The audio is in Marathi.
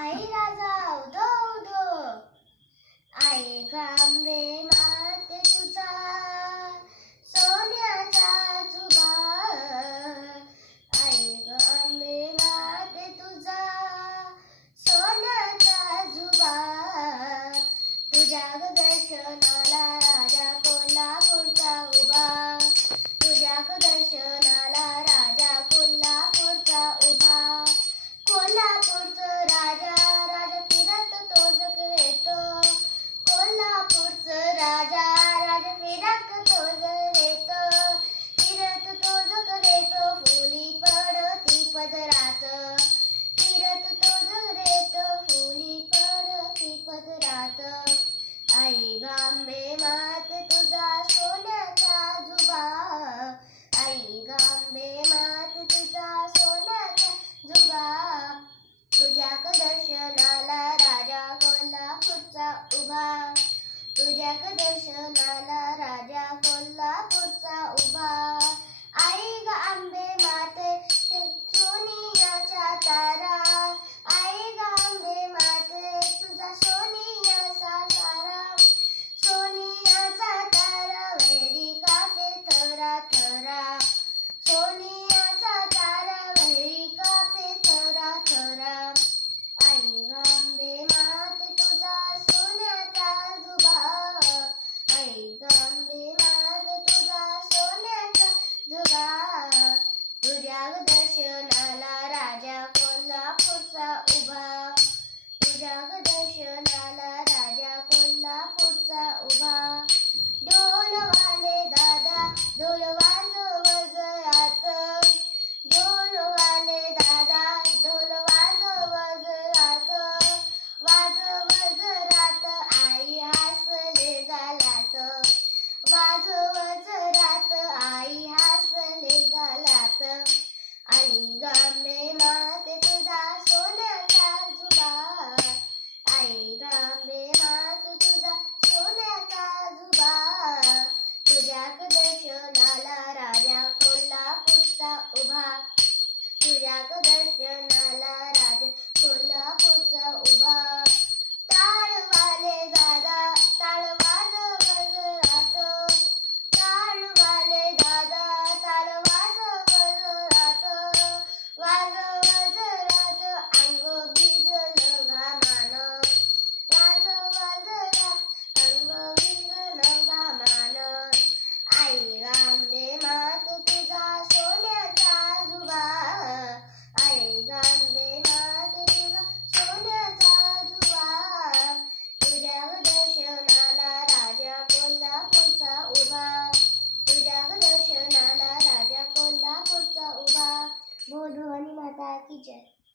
आई राजा उदो उदो, आई गांबे माते तुझा सोन्याचा जुबा, आई गांबे माते तुझा सोन्याचा जुबा, तुझ्या दर्शनाला राजा कोल्हापूरचा उभा, तुझ्या दर्शनाला राजा कोल्हापूरचा उभा, कोल्हापूरचं राजा राजा फिरत तो जगरेतो, कोल्हापूरचं राजा राजा फिरत तो जगरेतो, फिरत तो जगरेतो फुली पडती पदरात, फिरत तो जगरेतो फुली पडती पदरात, आई गांबे माते तुझा सोन्याचा जुबा, आई गांबे माते तुझा सोन्याचा जुबा, तुझ्या दर्शनाला राजा कोल्हापूरचा उभा, तुझ्या दर्शनाला राजा कोल्हापूरचा उभा, आई गांबे माते सोनियाच्या तारा, आई गांबे माते तुझा सोनियाचा तारा, सोनियाचा तारा वैरी कापे थरा थरा, सोनियाचा तारा वैरी कापे थरा थरा, आई गांबे माते तुझा सोन्याचा जुबा, आई गांबे माते तुझा सोन्याचा जुबा, तुझ्या दर्शनाला राजा कोल्हापूरचा उभा, तुझ्या दर्शनाला राजा कोल्हापूरचा उभा, ढोलवाले दादा ढोल वाजव जरात, ढोलवाले दादा ढोल वाजव जरात, वाजव जरात आई हसले गालात, वाजव जरात आई हसले गालात, आई गांबे माते तुझा सोन्याचा जुबा, आई गांबे माते तुझा सोन्याचा जुबा, तुझ्या दर्शनाला राजा कोल्हापूरचा उभा, तुझ्या दर्शनाला राजा कोल्हापूरचा उभा, टाळवाले दादा टाळ वाजव जरात, टाळवाले दादा टाळ वाजव जरात, वाजव जरात अंग भिजलं घामानं, वाजव जरात अंग भिजलं घामानं, आई गांबे माते तुझा सोन्याचा जुबा, आई गांबे माते तुझा सोन्याचा जुबा, तुझ्या दर्शनाला राजा कोल्हापूरचा उभा, तुझ्या दर्शनाला राजा कोल्हापूरचा उभा, बोल भवानी माता की जय.